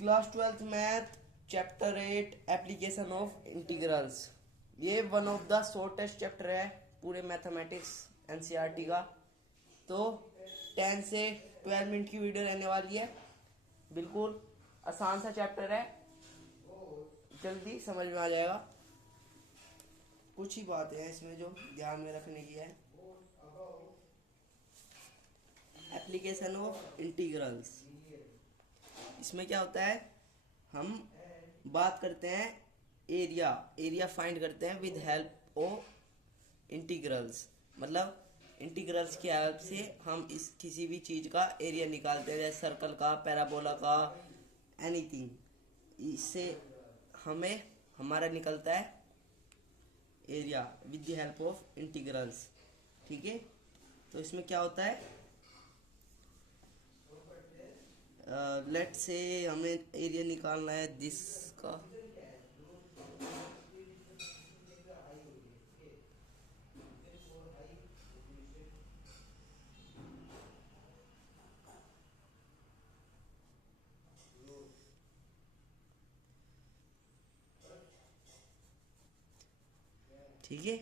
Class 12th math chapter 8 application of integrals. ये one of the shortest chapter है पूरे mathematics NCERT का। तो 10 से 12 मिनट की वीडियो रहने वाली है। बिल्कुल आसान सा चैप्टर है, जल्दी समझ में आ जाएगा। कुछ ही बातें हैं इसमें जो ध्यान में रखने की है। एप्लीकेशन ऑफ इंटीग्रल्स, इसमें क्या होता है, हम बात करते हैं एरिया फाइंड करते हैं विद हेल्प ऑफ इंटीग्रल्स। मतलब इंटीग्रल्स की हेल्प से हम इस किसी भी चीज का एरिया निकालते हैं, जैसे सर्कल का, पैराबोला का, एनीथिंग। इससे हमें हमारा निकलता है area with the help of integrals. ठीक है, तो इसमें क्या होता है, लेट से हमें एरिया निकालना है दिस का। ठीक है,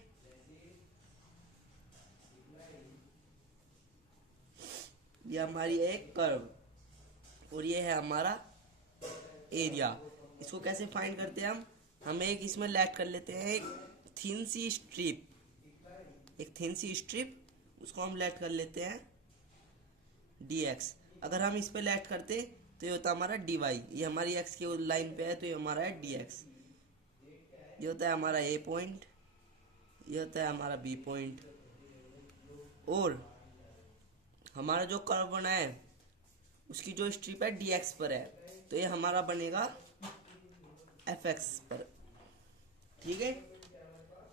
ये हमारी एक कर्व और ये है हमारा एरिया। इसको कैसे फाइंड करते हैं हम एक इसमें लेट कर लेते हैं एक थिन सी स्ट्रिप, उसको हम लेट कर लेते हैं dx। अगर हम इस पे लेट करते तो ये होता है हमारा dy। ये हमारी x की लाइन पे है तो ये हमारा है dx। ये होता है हमारा a पॉइंट, ये होता है हमारा b पॉइंट, और हमारा जो कर्व बना है उसकी जो स्ट्रिप है dx पर है, तो ये हमारा बनेगा fx पर। ठीक है,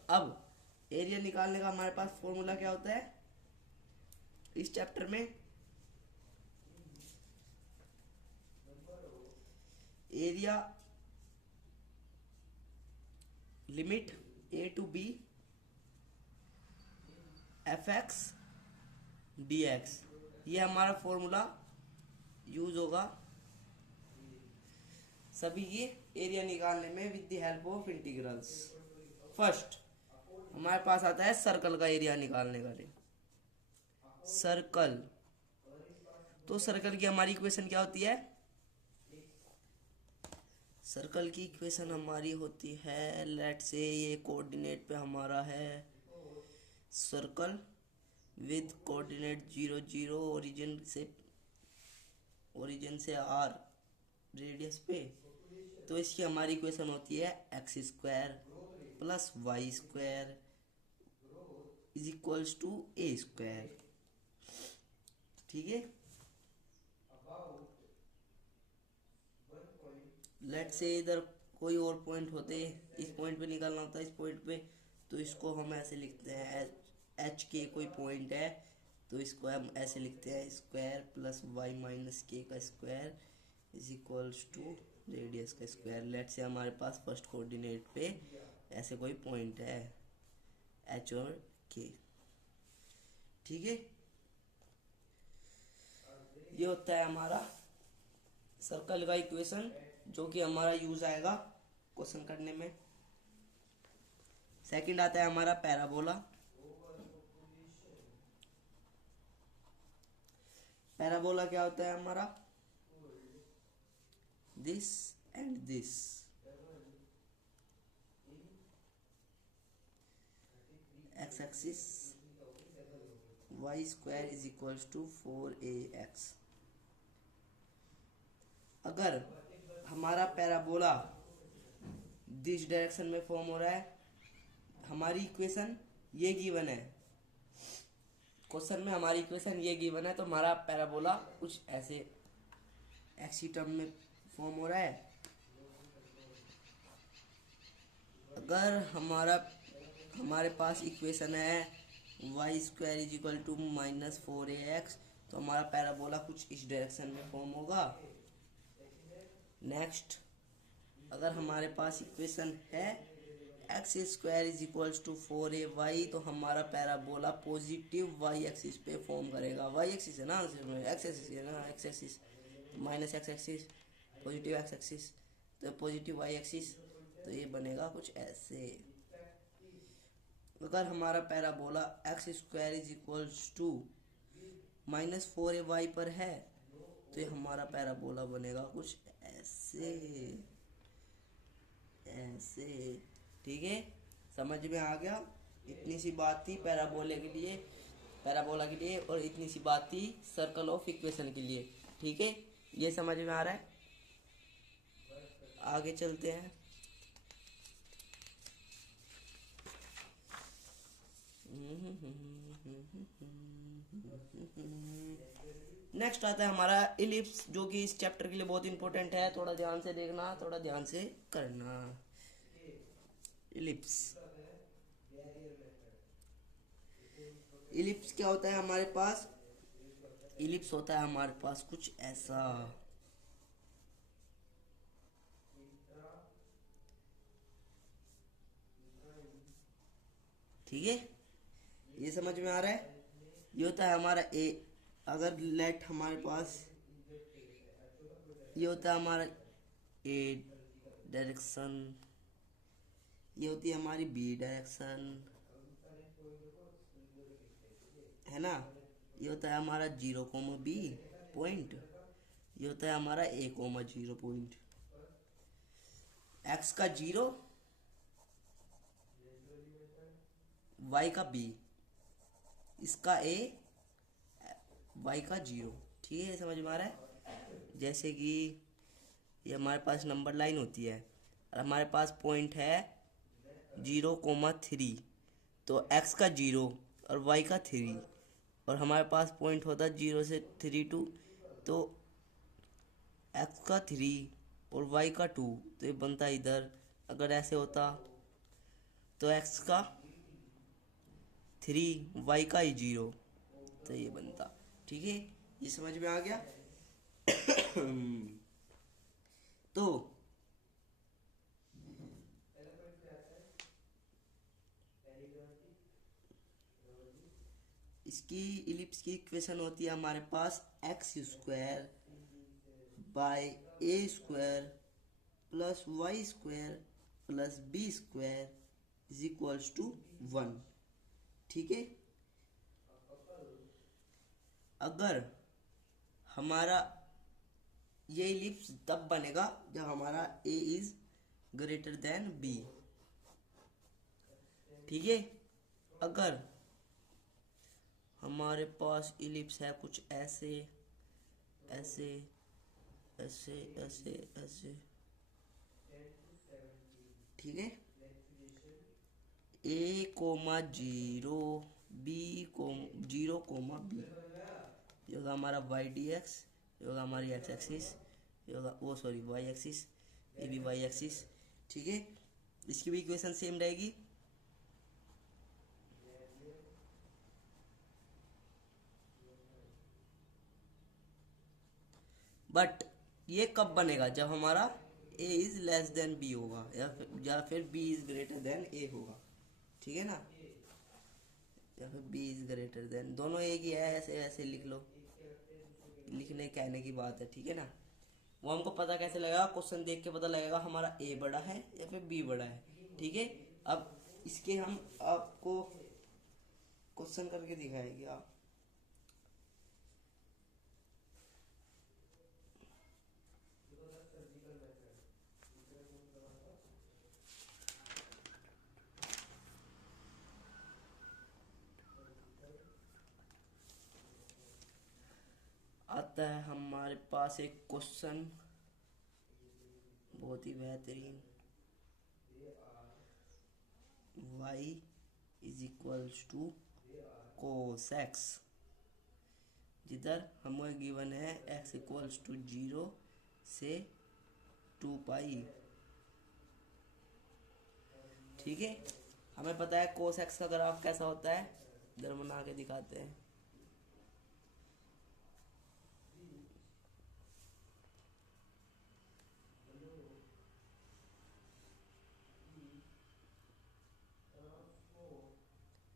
अब एरिया निकालने का हमारे पास फॉर्मूला क्या होता है इस चैप्टर में। Area limit a to b fx dx, ये हमारा फॉर्मूला यूज होगा सभी ये एरिया निकालने में with the help of integrals. First हमारे पास आता है सर्कल का एरिया निकालने का लिए। सर्कल, तो सर्कल की हमारी इक्वेशन क्या होती है, सर्कल की इक्वेशन हमारी होती है, लेट से ये कोऑर्डिनेट पे हमारा है सर्कल विद कोऑर्डिनेट 0 0, ओरिजिन से r रेडियस पे। तो इसकी हमारी इक्वेशन होती है X square plus Y square is equals to A square. ठीक है, लेट से इधर कोई और पॉइंट होते, इस पॉइंट पे निकालना होता है इस पॉइंट पे, तो इसको हम ऐसे लिखते हैं एच के कोई पॉइंट है तो इसको हम ऐसे लिखते हैं square plus Y minus K का square is equals to radius का स्क्वायर। लेट से हमारे पास फर्स्ट कोऑर्डिनेट पे ऐसे कोई पॉइंट है एच और के। ठीक है, ये होता है हमारा सर्कल का इक्वेशन जो कि हमारा यूज आएगा क्वेश्चन करने में। सेकंड आता है हमारा पैराबोला। पैराबोला क्या होता है हमारा, this and this, X axis Y square is equals to 4ax। अगर हमारा पैराबोला दिस डायरेक्शन में फॉर्म हो रहा है, हमारी इक्वेशन ये गिवन है क्वेश्चन में, हमारी इक्वेशन ये गिवन है, तो हमारा पैराबोला कुछ ऐसे एक्सी टर्म में फॉर्म हो रहा है। अगर हमारे पास इक्वेशन है Y square is equal to minus 4ax, तो हमारा पैराबोला कुछ इस डायरेक्शन में फॉर्म होगा। नेक्स्ट, अगर हमारे पास इक्वेशन है X square is equals to 4ay, तो हमारा पैराबोला पॉजिटिव वाई एक्सिस पे फॉर्म करेगा। वाई एक्सिस है ना, एक्स एक्सिस है ना, X axis minus X axis, positive X axis तो पॉजिटिव वाई एक्सिस, तो ये बनेगा कुछ ऐसे। अगर हमारा parabola X square is equals to -4ay पर है, तो ये हमारा पैराबोला बनेगा कुछ ऐसे, ऐसे। ठीक है, समझ में आ गया? इतनी सी बात थी पैराबोला के लिए, और इतनी सी बात थी सर्कल ऑफ इक्वेशन के लिए। ठीक है, ये समझ में आ रहा है? आगे चलते हैं। नेक्स्ट आता है हमारा इलिप्स, जो कि इस चैप्टर के लिए बहुत इंपॉर्टेंट है। थोड़ा ध्यान से देखना, थोड़ा ध्यान से करना। इलिप्स, इलिप्स क्या होता है हमारे पास? इलिप्स होता है हमारे पास कुछ ऐसा। ठीक है, ये समझ में आ रहा है? ये होता है हमारा ए। अगर लेट हमारे पास ये होता है हमारा ए डायरेक्शन, ये होती है हमारी बी डायरेक्शन, है ना? ये होता है हमारा 0,b पॉइंट, ये होता है हमारा A,0 पॉइंट। एक्स का 0, वाई का b, इसका a, वाई का 0। ठीक है, समझ में आ रहा है? जैसे कि ये हमारे पास नंबर लाइन होती है और हमारे पास पॉइंट है 0,3, तो x का 0 और y का 3, और हमारे पास पॉइंट होता है 0 से 3 2, तो x का 3 और y का 2, तो ये बनता इधर। अगर ऐसे होता तो x का 3, y का 0, तो ये बनता। ठीक है, ये समझ में आ गया? तो इसकी इलिप्स की इक्वेशन होती है हमारे पास x square by a square plus Y square plus b square is equals to 1। ठीक है, अगर हमारा ये इलिप्स तब बनेगा जब हमारा ए इज ग्रेटर देन बी। ठीक है, अगर हमारे पास इलिप्स है कुछ ऐसे, ऐसे ऐसे ऐसे ऐसे। ठीक है, A,0, B,0,B, ये होगा हमारा वाई डी एक्स, ये होगा हमारी एक्स एक्सिस, ये होगा वो सॉरी वाई एक्सिस, ये भी वाई एक्सिस। ठीक है, इसकी भी इक्वेशन सेम रहेगी। बट ये कब बनेगा? जब हमारा a is less than b होगा, या फिर b is greater than a होगा। ठीक है ना, या फिर b इज ग्रेटर देन, दोनों एक ही है। ऐसे ऐसे लिख लो, लिखने कहने की बात है। ठीक है ना, वो हमको पता कैसे लगेगा? क्वेश्चन देख के पता लगेगा हमारा a बड़ा है या फिर b बड़ा है। ठीक है, अब इसके हम आपको क्वेश्चन करके दिखाएंगे। आप आता है हमारे पास एक क्वेश्चन बहुत ही बेहतरीन, y is equals to cos x, जिधर हमें गिवन है x इक्वल्स टू 0 से 2 पाई। ठीक है, हमें पता है cos x का ग्राफ कैसा होता है, इधर बना के दिखाते हैं।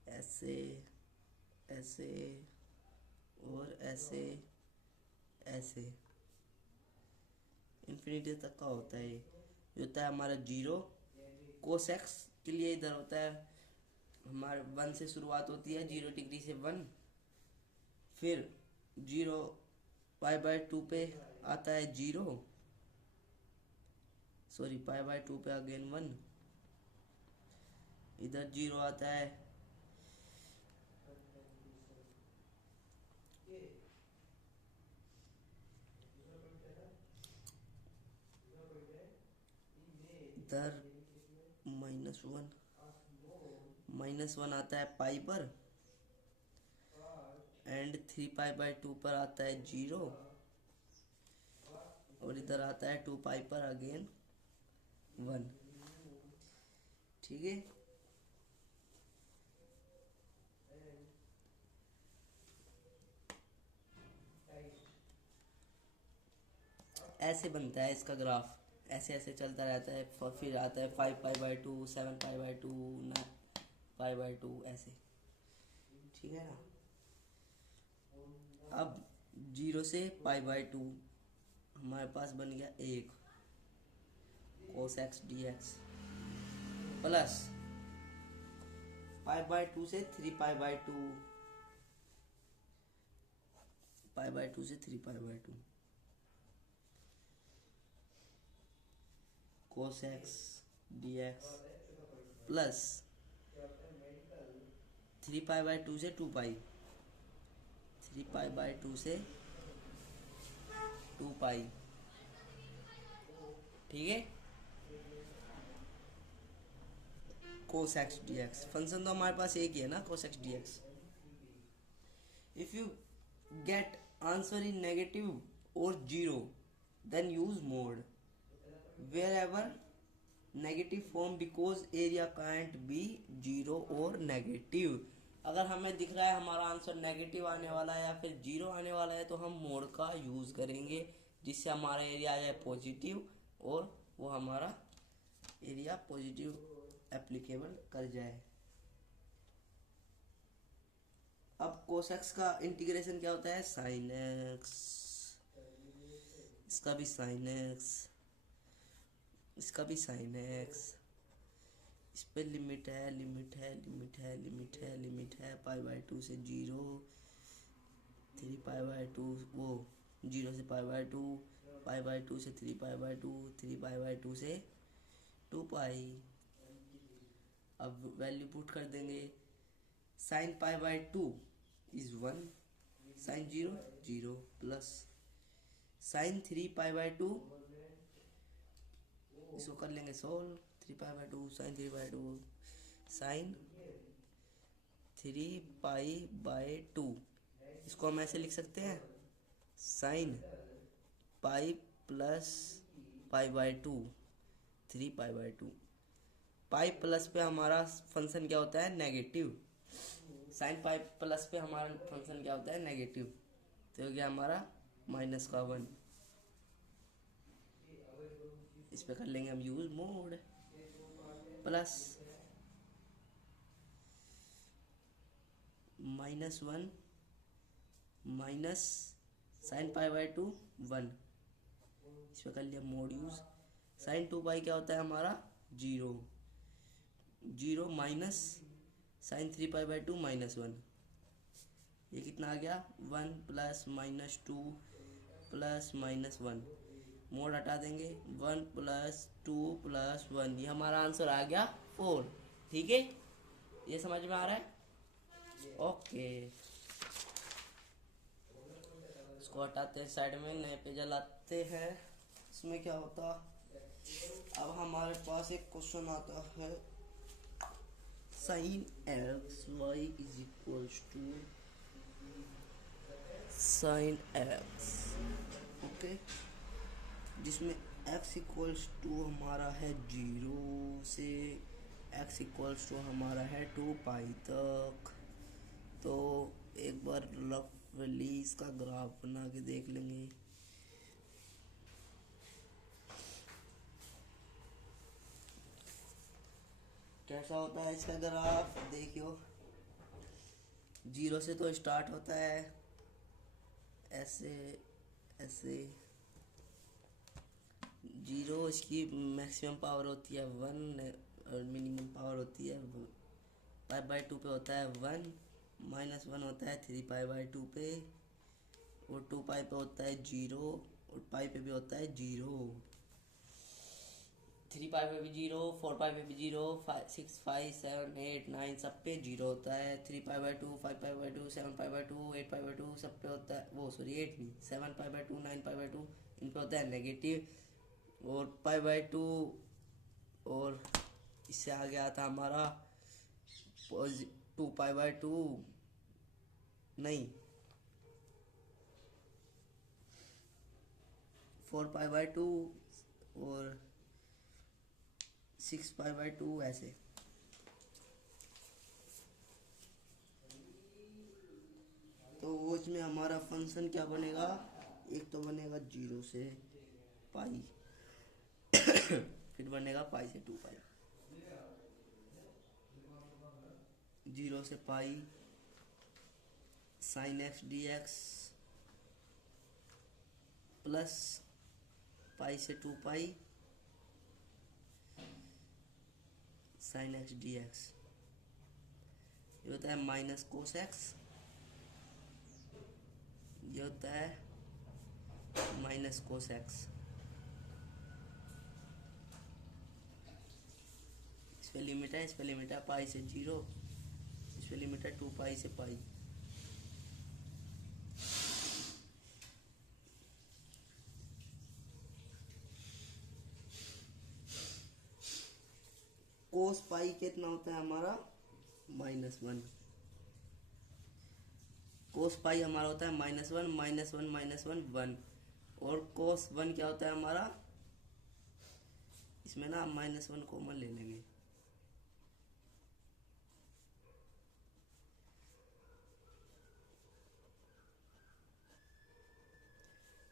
ऐसे ऐसे और ऐसे ऐसे, इन इन्फिनिटी तक का होता है। ये होता है हमारा 0। कोस एक्स के लिए इधर होता है हमारे 1 से शुरुआत होती है, 0 डिग्री से 1, फिर 0 π/2 पे आता है 0, सॉरी π/2 पे अगेन 1, इधर 0 आता है, इधर -1 आता है पाई पर, एंड 3π/2 पर आता है 0, और इधर आता है 2π पर अगेन 1। ठीक है, ऐसे बनता है इसका ग्राफ, ऐसे ऐसे चलता रहता है, फिर आता है 5π/2, 7π/2, 9π/2 ऐसे। ठीक है ना। अब 0 से π/2 हमारे पास बन गया 1 cos x dx, प्लस π/2 से 3π/2, π/2 से 3π/2 cos x dx, प्लस 3π/2 से 2π, 3π/2 से 2π। ठीक है, cos x dx फंक्शन तो हमारे पास एक ही है ना, cos x dx। If you get answer in negative और 0 then use mode wherever negative form because area can't be 0 और नेगेटिव। अगर हमें दिख रहा है हमारा आंसर नेगेटिव आने वाला है या फिर 0 आने वाला है तो हम मोड का यूज करेंगे, जिससे हमारा एरिया आ जाए पॉजिटिव और वो हमारा एरिया पॉजिटिव एप्लीकेबल कर जाए। अब cos x का इंटीग्रेशन क्या होता है, sin x, इसका भी sin x, इसका भी sin x, इस पे लिमिट है π/2 से 0, 3π/2, वो 0 से π/2, π/2 से 3π/2, 3π/2 से 2π। अब वैल्यू पुट कर देंगे, sin π/2 is 1, sin 0 0, plus sin 3π/2, इसको कर लेंगे सोल्व, 3π/2 sin 3/2 sin 3π/2, इसको हम ऐसे लिख सकते हैं sin pi plus π/2 3π/2। Pi plus पे हमारा फंक्शन क्या होता है, नेगेटिव। साइन पाई प्लस पे हमारा फंक्शन क्या होता है, नेगेटिव। तो हो गया हमारा -1। इस पे कर लेंगे हम use mode, plus -1 minus sine π/2 1, इस पे कर लिया मोड यूज। साइन 2π क्या होता है हमारा 0, 0 माइनस साइन 3π/2 -1, ये कितना आ गया 1 प्लस -2 प्लस -1, मोड हटा देंगे 1 प्लस 2 प्लस 1, ये हमारा आंसर आ गया 4। ठीक है, ये समझ में आ रहा है। ओके, इसको हटाते हैं साइड में, नए पेज लाते हैं। इसमें क्या होता, अब हमारे पास एक क्वेश्चन आता है, sin x y is equals to sin x, okay, जिसमें x इक्वल्स टू हमारा है 0 से x इक्वल्स टू हमारा है 2π तक। तो एक बार रफली इसका ग्राफ बना के देख लेंगे। कैसा होता है इसका ग्राफ, देखियो 0 से तो स्टार्ट होता है ऐसे ऐसे, जीरो, इसकी मैक्सिमम पावर होती है 1 और मिनिमम पावर होती है π/2 पे होता है 1, -1 होता है 3π/2 पे, और 2π पे होता है 0, और पाई पे भी होता है 0। 3π पे भी 0, 4π पे भी 0, 6, 5, 7, 8, 9 सब पे 0 होता है। 3π/2, 5π/2, 7π/2, 8π/2 सब पे होता है, वो सॉरी 8 नहीं, 7π/2, 9π/2 इन पे होता है नेगेटिव, और π/2, और इससे आ गया था हमारा 2π/2 नहीं 4π/2 और 6π/2 ऐसे। तो वो इसमें हमारा फंक्शन क्या बनेगा, एक तो बनेगा 0 से पाई फिर बनेगा पाई से 2π, 0 से पाई sin x dx plus pi से 2π sin x dx, ये होता है माइनस कोस एक्स, ये होता है माइनस कोस एक्स। इस पे लिमिट है, इस पे लिमिट है पाई से 0, इस पे लिमिट है 2π से पाई। कोस पाई कितना होता है हमारा -1, कोस पाई हमारा होता है -1, -1, -1, 1, और कोस 1 क्या होता है हमारा, इसमें ना -1 कॉमन ले लेंगे,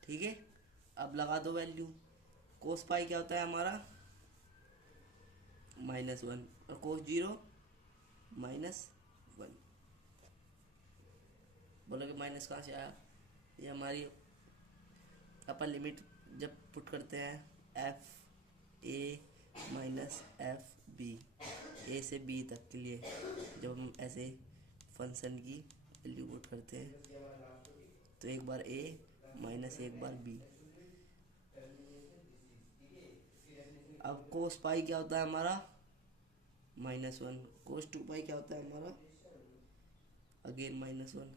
ठीक है। अब लगा दो वैल्यू, कोस पाई क्या होता है हमारा -1, और कोस 0 -1। बोलोगे माइनस कहाँ से आया, ये हमारी अपन लिमिट जब पुट करते हैं FA माइनस FB, A से B तक के लिए जब हम ऐसे फंक्शन की वैल्यू पुट करते हैं, तो एक बार A माइनस एक बार B। अब कोस पाई क्या होता है हमारा -1, कोस 2π क्या होता है हमारा अगेन -1।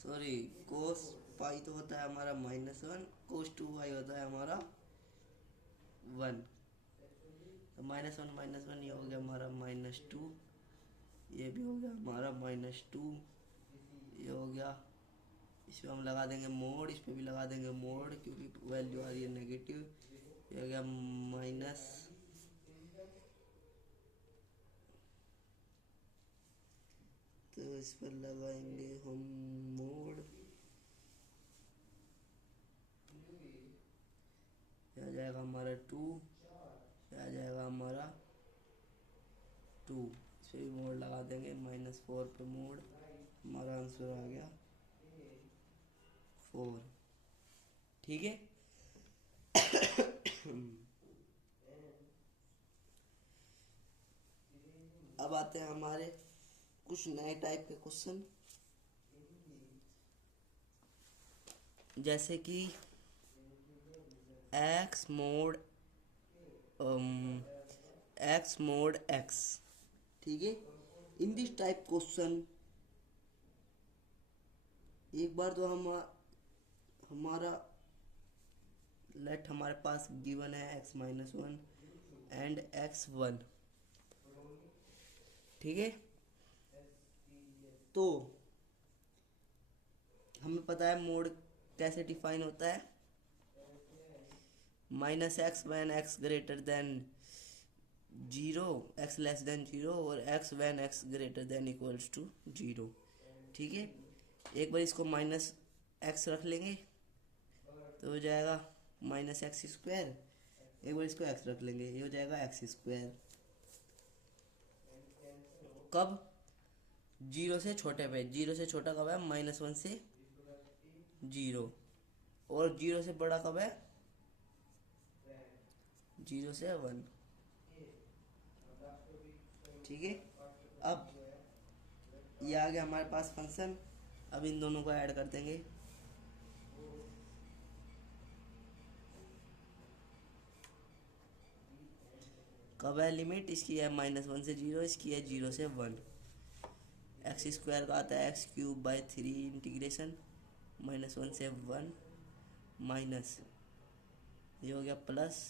सॉरी, कोस पाई तो होता है हमारा -1, कोस 2π होता है हमारा 1, तो -1 ये हो गया हमारा -2, ये भी हो गया हमारा -2, ये हो गया, इस पे हम लगा देंगे मोड, इस पे भी लगा देंगे मोड क्योंकि वैल्यू आ रही है नेगेटिव, ये हो गया माइनस, तो इस पर लगाएंगे हम मोड, आ जाएगा हमारा 2, आ जाएगा हमारा 2, इस पर भी मोड लगा देंगे, -4 पे मोड, हमारा आंसर आ गया 4, ठीक है। अब आते हैं हमारे कुछ नए टाइप के क्वेश्चन, जैसे कि x mod x, ठीक है। इन दिस टाइप क्वेश्चन एक बार तो हमारा लेट हमारे पास गिवन है x-1 एंड x1, ठीक है। तो हमें पता है मोड कैसे डिफाइन होता है, minus X when X greater than 0, X less than 0 और X when X greater than equals to 0। ठीक है, एक बार इसको माइनस एक्स रख लेंगे तो हो जाएगा माइनस एक्स स्क्वायर, एक बार इसको एक्स रख लेंगे ये हो जाएगा एक्स स्क्वायर। कब, 0 से छोटे पे, 0 से छोटा कब है, -1 से 0, और 0 से बड़ा कब है, 0 से 1। ठीक है, अब ये आ गया हमारे पास फंक्शन। अब इन दोनों को ऐड कर देंगे। कब है लिमिट, इसकी है -1 से 0, इसकी है 0 से 1। एक्स स्क्वायर का आता है एक्स क्यूब बाई 3 इंटीग्रेशन -1 से 1 माइनस, ये हो गया प्लस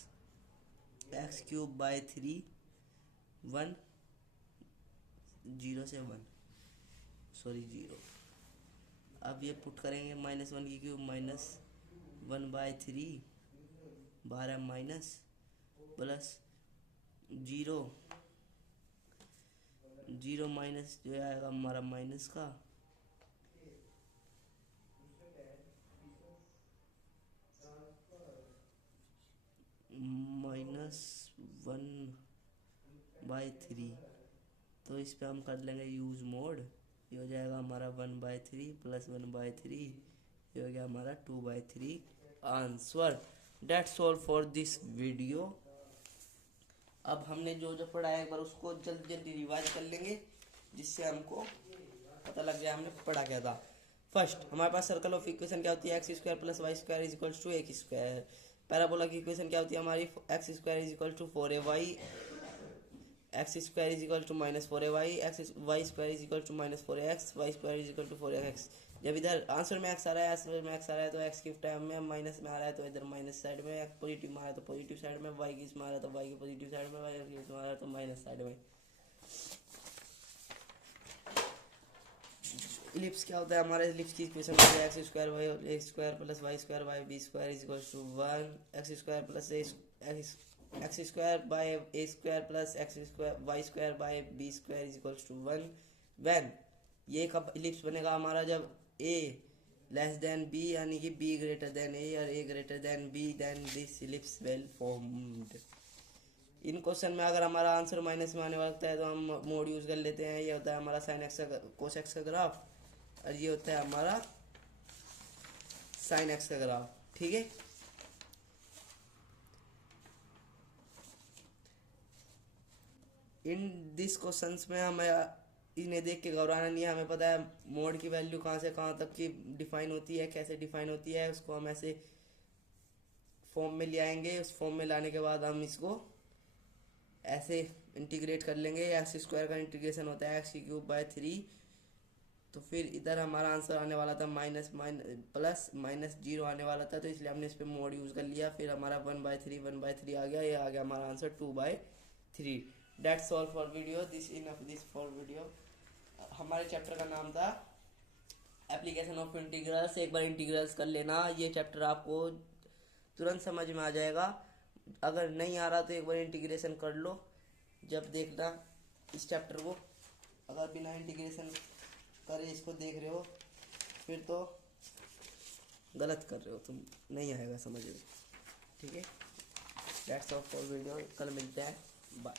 एक्स क्यूब बाई 3 1 0 से 1 सॉरी 0। अब ये पुट करेंगे -1 की cube -1 by 3 12 minus plus 0 0 minus जो आएगा हमारा माइनस का -1/3, तो इस पे हम कर लेंगे यूज मोड। ये हो जाएगा हमारा 1/3 प्लस 1/3, ये हो गया हमारा 2/3 answer. That's all for this video. अब हमने जो जो पढ़ा है एक बार उसको जल्दी जल्दी रिवाइज कर लेंगे जिससे हमको पता लग गया हमने पढ़ा क्या था। फर्स्ट, हमारे पास सर्कल ऑफ इक्वेशन क्या होती है, X square plus Y square is equal to X square. Parabola की इक्वेशन क्या होती है हमारी, X square is equal to 4ay, X square is equal to -4ay, X Y square is equal to -4x, Y square is equal to 4x। जब इधर answer में x आ रहा है, आंसर में एक्स आ रहा है तो एक्स की टाइम में, माइनस में आ रहा है तो इधर माइनस साइड में, एक्स पॉजिटिव में आ रहा है तो पॉजिटिव साइड में, वाई की इसमें आ रहा है तो वाई की पॉजिटिव साइड में, वाई की इसमें आ रहा है तो माइनस साइड में। इलिप्स क्या होता है हमारे, इलिप्स की इक्वेशन होती है X square Y X square plus Y square by B square is equal to 1, X square plus X square by A square plus X square Y square by B square is equal to 1। When, ये कब ellipse बनेगा हमारा, जब a less than b यानी कि b greater than a और a greater than b, then this ellipse well formed. इन question में अगर हमारा आंसर माइनस में आने वाला है तो हम मोड यूज कर लेते हैं। ये होता है हमारा साइन एक्स का कोस एक्स का ग्राफ और ये होता है हमारा साइन एक्स का ग्राफ। ठीक है, इन दिस क्वेश्चंस में हमें इन्हें देख के घबराना नहीं है, हमें पता है मोड की वैल्यू कहाँ से कहाँ तक की डिफाइन होती है, कैसे डिफाइन होती है, उसको हम ऐसे फॉर्म में ले आएंगे। उस फॉर्म में लाने के बाद हम इसको ऐसे इंटीग्रेट कर लेंगे। एक्स स्क्वायर का इंटीग्रेशन होता है एक्स की क्यूब बाय 3, तो फिर इधर हमारा आंसर आने वाला था प्लस -0 आने वाला था, तो इसलिए हमने इस पर मोड यूज़ कर लिया। फिर हमारा 1/3 आ गया, ये आ गया हमारा answer 2/3। That's all for video, this enough this for video. हमारे चैप्टर का नाम था एप्लीकेशन ऑफ इंटीग्रल्स। एक बार इंटीग्रल्स कर लेना, ये चैप्टर आपको तुरंत समझ में आ जाएगा। अगर नहीं आ रहा तो एक बार इंटीग्रेशन कर लो जब देखना इस चैप्टर को। अगर बिना इंटीग्रेशन करे इसको देख रहे हो फिर तो गलत कर रहे हो तुम, नहीं आएगा समझ में। ठीक है, डेट्स ऑल फॉर वीडियो, कल मिलते हैं, बाय।